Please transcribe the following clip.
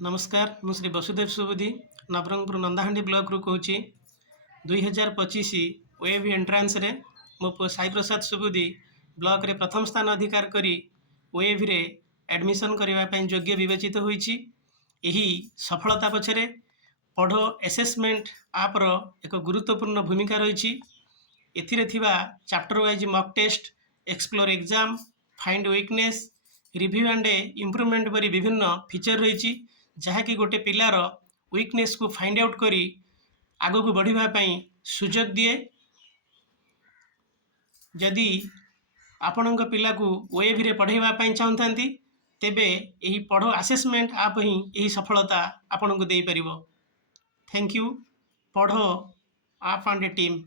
नमस्कार मु श्री वसुदेव सुबुद्धि नवरंगपुर नंदाहांडी ब्लॉक रु कहूँ 2025 ओएवी एंट्रांस रे मो पुओ साई प्रसाद सुबुद्धि ब्लॉक रे प्रथम स्थान अधिकार करी ओएवी रे एडमिशन करने योग्य विवेचित होईची। एही सफलता पछरे पढ़ो एसेसमेंट आप रो एक गुरुत्वपूर्ण भूमिका रही। एथिरे थिबा chapter wise mock test, explore exam, find weakness, review and improvement परी विभिन्न फीचर रही, जहाँकि गोटे पिलार वीकनेस को फाइंड आउट करी आगो को बढ़िबा पई सुजोग दिए। जदि आपणक पिला को ओएवी रे पढ़ाइबा पई चाहतांती तेबे एही पढ़ो असेसमेंट आप ही एही सफलता आपन को दे परिबो। थैंक यू पढ़ो आप एंड टीम।